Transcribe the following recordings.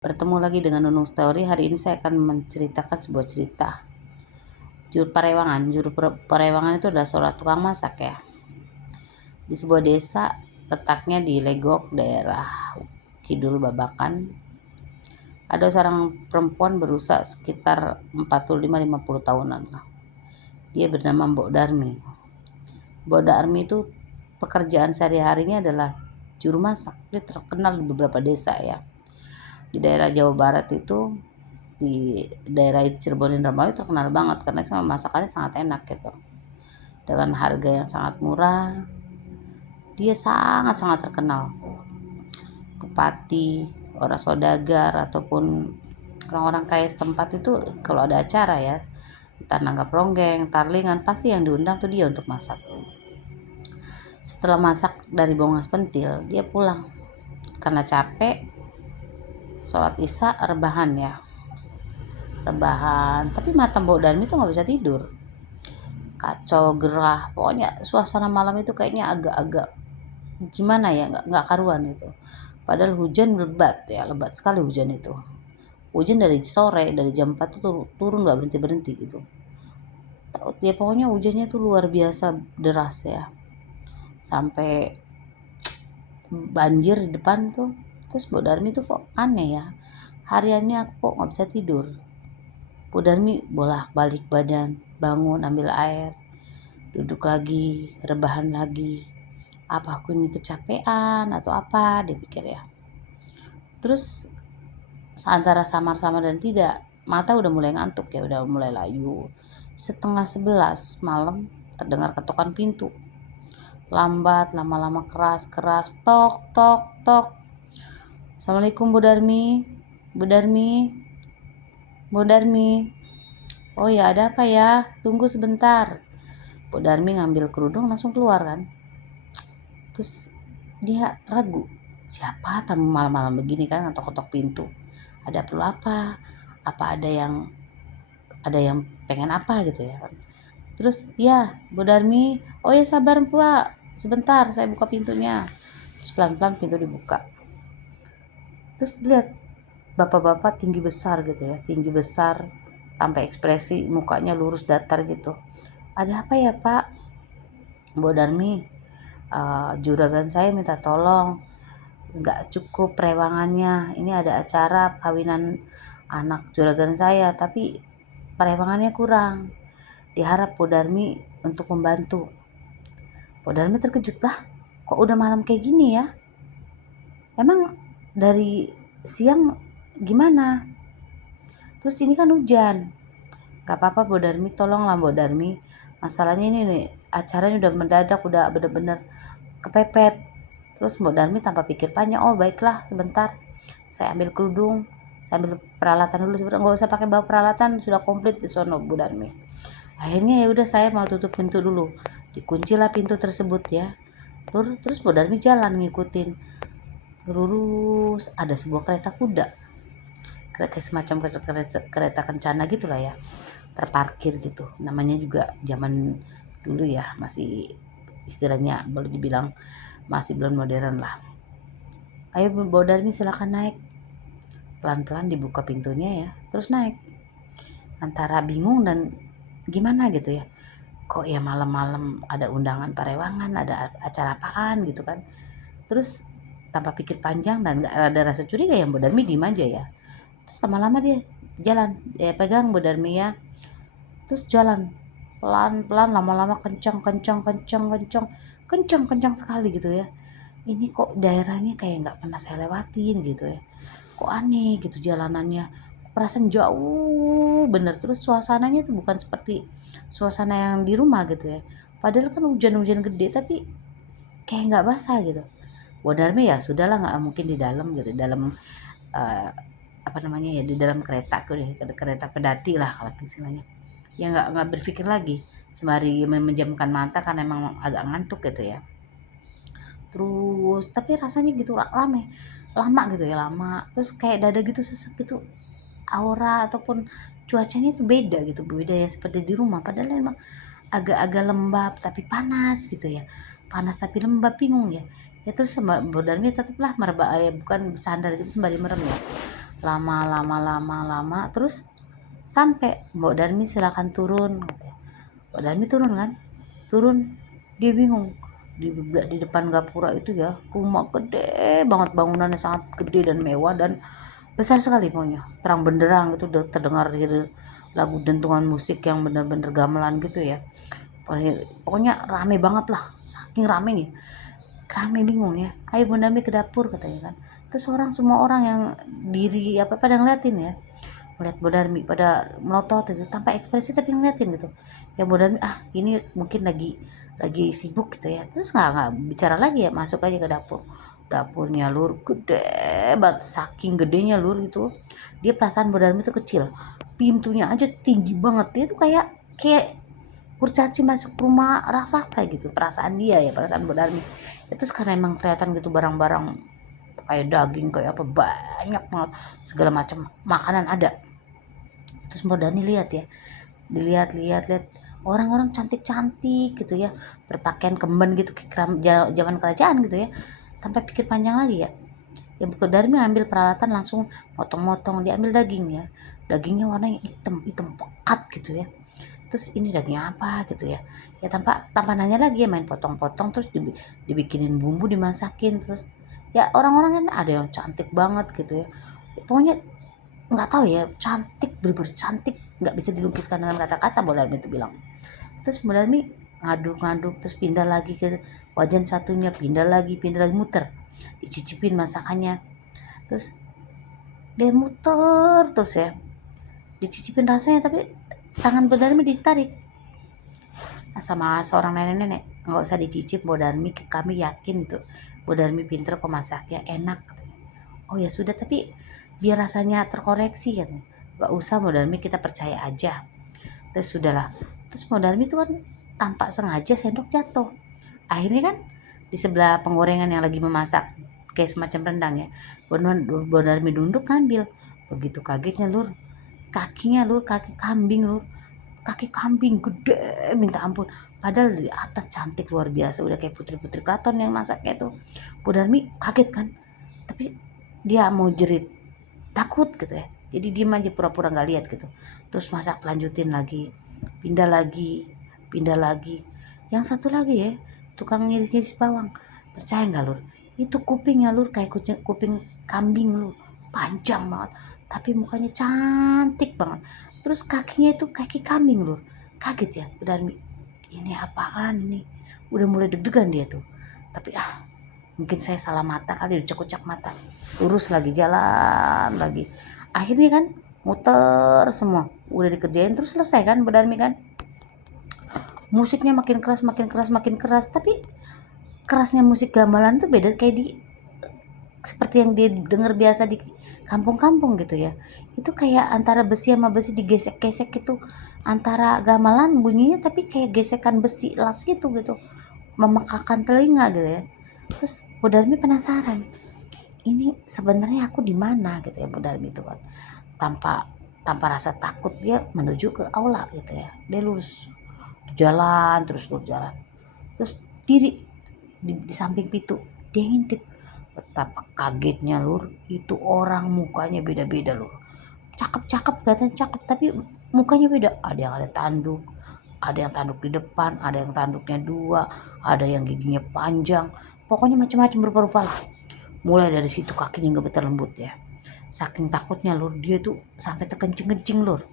Bertemu lagi dengan Nunung Story. Hari ini saya akan menceritakan sebuah cerita. Juru Parewangan itu adalah seorang tukang masak ya. Di sebuah desa, letaknya di Legok, daerah Kidul Babakan. Ada seorang perempuan berusia sekitar 45-50 tahunan lah. Dia bernama Mbok Darmi. Mbok Darmi itu pekerjaan sehari-harinya adalah juru masak. Dia terkenal di beberapa desa ya. Di daerah Jawa Barat itu, di daerah Cirebon Indramayu terkenal banget karena masakannya sangat enak gitu. Dengan harga yang sangat murah, dia sangat-sangat terkenal. Bupati, orang saudagar ataupun orang-orang kaya setempat itu kalau ada acara ya, entah nanggap ronggeng, tarlingan, pasti yang diundang tuh dia untuk masak. Setelah masak dari Bongas Pentil, dia pulang karena capek. Sholat isya rebahan ya, tapi mata Mbok Darmi tuh nggak bisa tidur, kacau gerah, pokoknya suasana malam itu kayaknya agak-agak gimana ya, nggak karuan itu. Padahal hujan lebat sekali hujan itu. Hujan dari sore, dari jam 4 tuh turun nggak berhenti gitu. Ya pokoknya hujannya tuh luar biasa deras ya, sampai banjir di depan tuh. Terus Mbok Darmi tuh kok aneh ya, hariannya aku kok nggak bisa tidur. Mbok Darmi bolak-balik badan, bangun ambil air, duduk lagi, rebahan lagi. Apa aku ini kecapean atau apa, dia pikir ya. Terus antara samar-samar dan tidak, mata udah mulai ngantuk ya, udah mulai layu. Setengah 11 malam terdengar ketukan pintu. Lambat, lama-lama keras, tok, tok, tok. Assalamualaikum Bu Darmi, Bu Darmi, Bu Darmi. Oh ya, ada apa ya? Tunggu sebentar. Bu Darmi ngambil kerudung langsung keluar kan. Terus dia ragu, siapa tamu malam-malam begini kan, atau ketok pintu. Ada perlu apa? Apa ada yang pengen apa gitu ya kan. Terus ya Bu Darmi, oh ya sabar Pak, sebentar saya buka pintunya. Terus pelan-pelan pintu dibuka. Terus lihat bapak-bapak tinggi besar gitu ya, tinggi besar, sampai ekspresi mukanya lurus datar gitu. Ada apa ya Pak? Bu Darmi, juragan saya minta tolong, nggak cukup perewangannya. Ini ada acara kawinan anak juragan saya, tapi perewangannya kurang. Diharap Bu Darmi untuk membantu. Bu Darmi terkejut, lah kok udah malam kayak gini ya? Emang dari siang gimana? Terus ini kan hujan. Gak apa-apa Bu Darmi, tolonglah Bu Darmi. Masalahnya ini nih, acaranya udah mendadak, udah bener-bener kepepet. Terus Mbok Darmi tanpa pikir panjang, oh baiklah sebentar, saya ambil kerudung, saya ambil peralatan dulu sebentar, nggak usah pakai bawa peralatan, sudah komplit di sono Bu Darmi. Akhirnya ya udah, saya mau tutup pintu dulu, dikuncilah pintu tersebut ya. Terus Bu Darmi jalan ngikutin, lurus ada sebuah kereta kuda, kayak semacam kereta kencana gitulah ya, terparkir gitu. Namanya juga zaman dulu ya, masih istilahnya boleh dibilang masih belum modern lah. Ayo Bu Darmi silakan naik. Pelan-pelan dibuka pintunya ya, terus naik. Antara bingung dan gimana gitu ya, kok ya malam-malam ada undangan parewangan, ada acara apaan gitu kan. Terus tanpa pikir panjang dan gak ada rasa curiga ya, Bu Darmi diem aja ya. Terus lama-lama dia jalan, pegang Bu Darmi ya, terus jalan pelan-pelan, lama-lama kencang sekali gitu ya. Ini kok daerahnya kayak nggak pernah saya lewatin gitu ya, kok aneh gitu jalanannya, perasaan jauh bener. Terus suasananya tuh bukan seperti suasana yang di rumah gitu ya, padahal kan hujan-hujan gede tapi kayak nggak basah gitu. Bu Darmi ya sudahlah, nggak mungkin di dalam gitu, dalam apa namanya ya, di dalam kereta pedati lah kalau istilahnya ya, nggak berpikir lagi, sembari menjamkan mata kan emang agak ngantuk gitu ya. Terus tapi rasanya gitu lama gitu ya, lama. Terus kayak dada gitu sesek gitu, aura ataupun cuacanya itu beda gitu, beda yang seperti di rumah. Padahal emang agak-agak lembab tapi panas gitu ya, panas tapi lembab, bingung ya. Ya terus Bodarmi tetaplah bukan bersandar gitu sembari merem ya. lama terus sampai Mbok Darmi silakan turun katanya. Mbok Darmi turun kan, dia bingung di depan gapura itu ya, rumah gede banget, bangunannya sangat gede dan mewah dan besar sekali, pokoknya terang benderang itu udah terdengar lagu dentuman musik yang bener-bener gamelan gitu ya. Pokoknya rame banget lah, saking ramenya. Kami bingung ya, ayo Bunda Mi ke dapur katanya kan. Terus semua orang yang diri apa pada ngeliatin ya, ngeliat Bu Darmi pada melotot itu tanpa ekspresi tapi ngeliatin gitu. Ya Bu Darmi ini mungkin lagi sibuk gitu ya. Terus nggak bicara lagi ya, masuk aja ke dapur. Dapurnya lur gede banget, saking gedenya lur itu. Dia perasaan Bu Darmi itu kecil, pintunya aja tinggi banget, dia tuh kayak kurcaci masuk rumah raksasa gitu, perasaan dia ya, perasaan Bu Darmi itu. Karena emang kelihatan gitu barang-barang kayak daging kayak apa banyak banget, segala macam makanan ada. Terus Bu Darmi lihat ya, dilihat orang-orang cantik-cantik gitu ya, berpakaian kemben gitu kayak zaman kerajaan gitu ya. Tanpa pikir panjang lagi ya, Bu Darmi ambil peralatan langsung potong-potong, diambil daging ya. Dagingnya warnanya hitam pekat gitu ya. Terus ini daging apa gitu ya, tanpa nanya lagi ya, main potong-potong terus dibikinin bumbu, dimasakin. Terus ya orang-orang kan ada yang cantik banget gitu ya, pokoknya nggak tahu ya, cantik, bener-bener cantik, nggak bisa dilukiskan dengan kata-kata, Bu Darmi itu bilang. Terus Bu Darmi ngaduk-ngaduk, terus pindah lagi ke wajan satunya, pindah lagi muter, dicicipin masakannya. Terus dia muter terus ya, dicicipin rasanya, tapi tangan Bu Darmi ditarik sama seorang nenek-nenek, nggak usah dicicip Bu Darmi, kami yakin itu Bu Darmi pinter pemasaknya, enak. Oh ya sudah, tapi biar rasanya terkoreksi kan, nggak usah Bu Darmi, kita percaya aja. Terus sudahlah, terus Bu Darmi itu kan tanpa sengaja sendok jatuh. Akhirnya kan di sebelah penggorengan yang lagi memasak kayak semacam rendang ya, Bu Darmi nunduk ngambil. Begitu kagetnya lur, kaki kambing lur, kaki kambing gede minta ampun, padahal di atas cantik luar biasa, udah kayak putri-putri keraton yang masaknya tuh. Bu Darmi kaget kan, tapi dia mau jerit, takut gitu ya, jadi diem aja, pura-pura nggak lihat gitu. Terus masak, lanjutin lagi, pindah lagi, yang satu lagi ya, tukang ngiris-ngiris bawang, percaya nggak lur, itu kupingnya lur kayak kuping kambing lur, panjang banget, tapi mukanya cantik banget. Terus kakinya itu kaki kambing lur. Kaget ya Bu Darmi, ini apaan nih, udah mulai deg-degan dia tuh. Tapi mungkin saya salah mata kali, ucak-ucak mata, lurus lagi, jalan lagi. Akhirnya kan muter semua, udah dikerjain, terus selesai kan Bu Darmi kan. Musiknya makin keras, tapi kerasnya musik gamelan tuh beda kayak seperti yang dia dengar biasa di kampung-kampung gitu ya. Itu kayak antara besi sama besi digesek-gesek gitu, antara gamelan bunyinya tapi kayak gesekan besi las gitu, memekakan telinga gitu ya. Terus Bu Darmi penasaran, ini sebenarnya aku di mana gitu ya. Bu Darmi itu kan tanpa rasa takut dia menuju ke aula gitu ya. Dia lurus jalan terus diri di samping pintu, dia ngintip. Betapa kagetnya lur, itu orang mukanya beda-beda lur, cakep kelihatan cakep, tapi mukanya beda. Ada yang tanduk di depan, ada yang tanduknya dua, ada yang giginya panjang, pokoknya macam-macam rupa-rupa lah. Mulai dari situ kakinya nggak berlembut ya, saking takutnya lur, dia tuh sampai terkencing-kencing lur.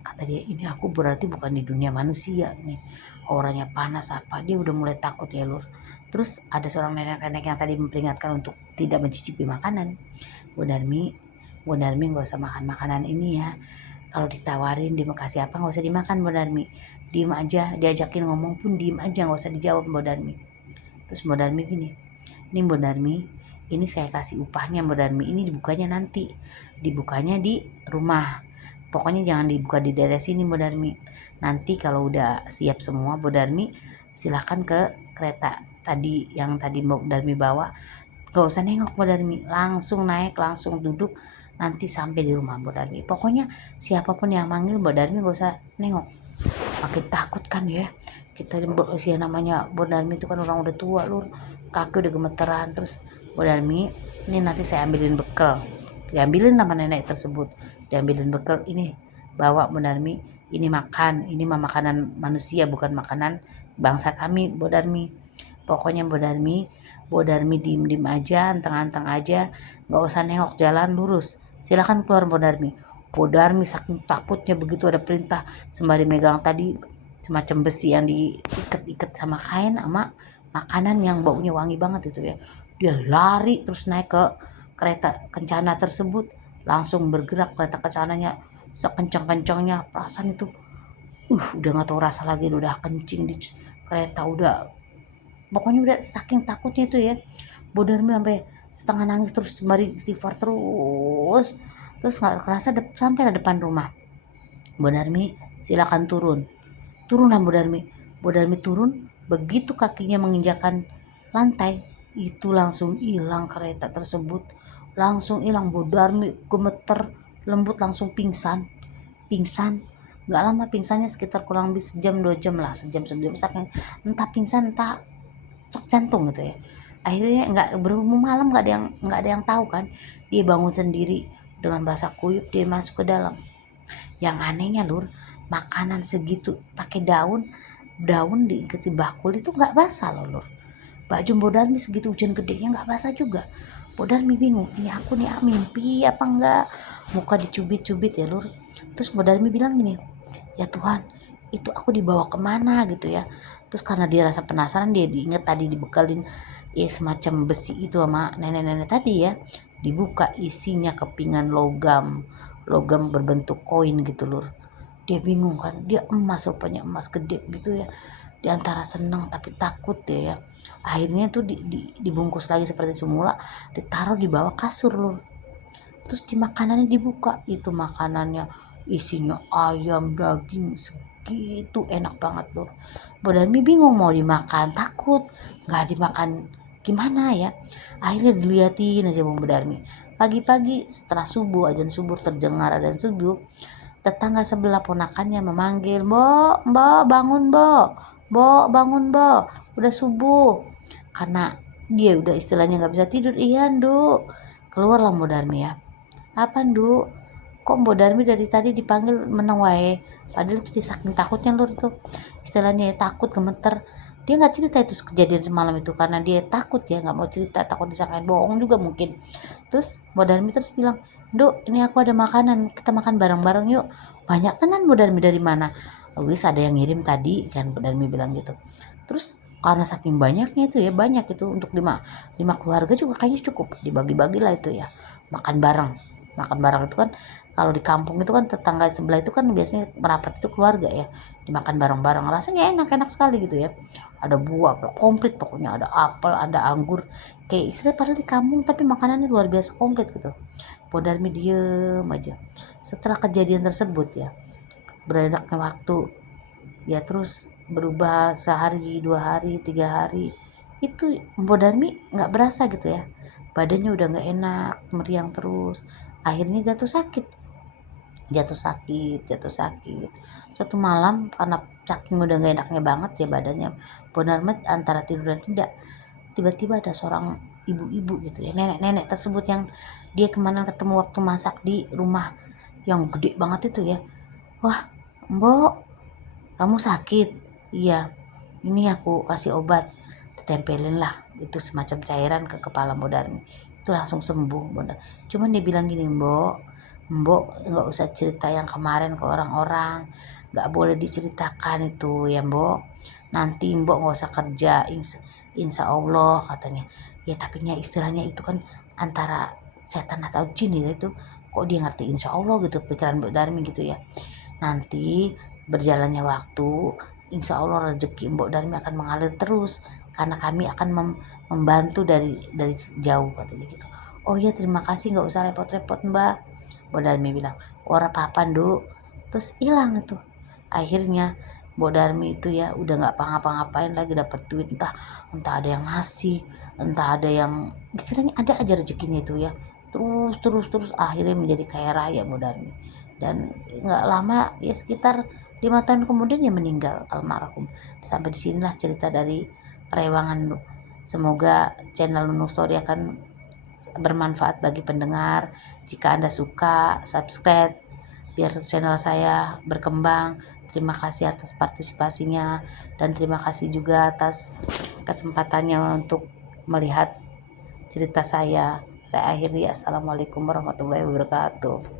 Kata dia, ini aku berarti bukan di dunia manusia nih, orangnya panas apa, dia udah mulai takut ya lur. Terus ada seorang nenek-nenek yang tadi memperingatkan untuk tidak mencicipi makanan. Bu Darmi nggak usah makan makanan ini ya, kalau ditawarin kasih apa nggak usah dimakan Bu Darmi, diem aja, diajakin ngomong pun diem aja, nggak usah dijawab Bu Darmi. Terus Bu Darmi gini, ini Bu Darmi, ini saya kasih upahnya Bu Darmi, ini dibukanya nanti, dibukanya di rumah, pokoknya jangan dibuka di daerah sini Bu Darmi. Nanti kalau udah siap semua Bu Darmi, silakan ke kereta tadi yang tadi Bu Darmi bawa, gak usah nengok Bu Darmi, langsung naik, langsung duduk, nanti sampai di rumah Bu Darmi. Pokoknya siapapun yang manggil Bu Darmi gak usah nengok. Makin takut kan ya, kita usia namanya Bu Darmi itu kan orang udah tua lur, kaki udah gemeteran. Terus Bu Darmi, ini nanti saya ambilin bekal, Diambilin sama nenek tersebut, diambilin bekal, ini bawa Bu Darmi, ini makan, ini mah makanan manusia bukan makanan bangsa kami Bu Darmi. Pokoknya Bu Darmi diem aja, anteng-anteng aja, nggak usah nengok, jalan lurus, silakan keluar Bu Darmi. Bu Darmi saking takutnya begitu ada perintah, sembari megang tadi semacam besi yang diikat-ikat sama kain sama makanan yang baunya wangi banget itu ya, dia lari terus naik ke kereta kencana tersebut, langsung bergerak kereta kencananya sekencang-kencangnya, perasaan itu udah nggak tahu rasa lagi, udah kencing di kereta, udah pokoknya udah saking takutnya itu ya. Bu Darmi sampai setengah nangis terus sembari istighfar terus nggak kerasa sampai lah depan rumah. Bu Darmi silakan turun, turunlah Bu Darmi turun, begitu kakinya menginjakan lantai itu langsung hilang kereta tersebut, langsung hilang. Bu Darmi gemeter, lembut, langsung pingsan. Nggak lama pingsannya, sekitar kurang lebih sejam 2 jam lah, sejam saking entah pingsan entah shock jantung gitu ya. Akhirnya nggak berumur malam, nggak ada yang tahu kan, dia bangun sendiri dengan basah kuyup, dia masuk ke dalam. Yang anehnya Lur, makanan segitu pakai daun dikasih bakul itu nggak basah loh Lur. Baju Bu Darmi segitu hujan gedenya nggak basah juga. Bu Darmi bingung, ini aku nih mimpi apa enggak, muka dicubit-cubit ya Lur. Terus Bu Darmi bilang gini, ya Tuhan, itu aku dibawa kemana gitu ya. Terus karena dia rasa penasaran, dia diinget tadi dibekalin ya semacam besi itu sama nenek-nenek tadi ya, dibuka isinya kepingan logam berbentuk koin gitu Lur. Dia bingung kan, dia emas, rupanya emas gede gitu ya, di antara senang tapi takut ya. Akhirnya tuh dibungkus lagi seperti semula, ditaruh di bawah kasur Lur. Terus di makanannya dibuka, itu makanannya isinya ayam, daging, segitu enak banget Lur. Bu Darmi bingung mau dimakan, takut nggak dimakan gimana ya. Akhirnya diliatin aja Bu Darmi. Pagi-pagi setelah subuh, azan subuh terdengar azan subuh, tetangga sebelah ponakannya memanggil, Mbok bangun Mbok bangun Mbok, udah subuh. Karena dia udah istilahnya nggak bisa tidur. Iya Nduk, keluarlah Bu Darmi ya. Apa Nduk, kok Bu Darmi dari tadi dipanggil meneng wae, padahal itu saking takutnya Lur tuh, istilahnya ya takut, gemeter. Dia nggak cerita itu kejadian semalam itu karena dia takut ya, nggak mau cerita, takut disangkain bohong juga mungkin. Terus Bu Darmi terus bilang, Nduk, ini aku ada makanan, kita makan bareng-bareng yuk. Banyak tenan Bu Darmi, dari mana? Wis ada yang ngirim tadi kan, Bu Darmi bilang gitu. Terus karena saking banyaknya itu ya, banyak itu untuk lima keluarga juga kayaknya cukup, dibagi-bagi lah itu ya, makan bareng. Makan bareng itu kan kalau di kampung itu kan tetangga sebelah itu kan biasanya merapat itu keluarga ya, dimakan bareng-bareng, rasanya enak-enak sekali gitu ya. Ada buah komplit, pokoknya ada apel, ada anggur, kayak istilah padahal di kampung tapi makanannya luar biasa komplit gitu. Bu Darmi diem aja. Setelah kejadian tersebut ya, beranjaknya waktu ya, terus berubah sehari, 2 hari, 3 hari, itu Bu Darmi nggak berasa gitu ya, badannya udah nggak enak, meriang terus, akhirnya jatuh sakit. Suatu malam karena saking udah nggak enaknya banget ya badannya, Bu Darmi antara tidur dan tidak, tiba-tiba ada seorang ibu-ibu gitu ya, nenek-nenek tersebut yang dia kemana ketemu waktu masak di rumah yang gede banget itu ya. Wah, Mbok, kamu sakit? Iya, ini aku kasih obat, ditempelin lah itu semacam cairan ke kepala Bu Darmi, itu langsung sembuh Bu Darmi. Cuman dia bilang gini, Mbok nggak usah cerita yang kemarin ke orang-orang, nggak boleh diceritakan itu ya Mbok, nanti Mbok nggak usah kerja, insya Allah katanya. Ya tapi istilahnya itu kan antara setan atau jin ya itu, kok dia ngerti insya Allah gitu, pikiran Bu Darmi gitu ya. Nanti berjalannya waktu, insya Allah rezeki Mbok Darmi akan mengalir terus karena kami akan membantu dari jauh katanya gitu. Oh iya terima kasih, nggak usah repot-repot Mbak, Bu Darmi bilang. Ora apa-apa Nduk. Terus hilang itu. Akhirnya Bu Darmi itu ya udah nggak ngapa-ngapain lagi, dapat duit entah ada yang ngasih, entah ada yang istilahnya ada aja rezekinya itu ya, terus akhirnya menjadi kaya raya Bu Darmi. Dan nggak lama ya, sekitar 5 tahun kemudian ya meninggal almarhum. Sampai disinilah cerita dari Perewangan. Semoga channel Nunung Story akan bermanfaat bagi pendengar. Jika Anda suka, subscribe biar channel saya berkembang. Terima kasih atas partisipasinya dan terima kasih juga atas kesempatannya untuk melihat cerita saya. Saya akhiri, assalamualaikum warahmatullahi wabarakatuh.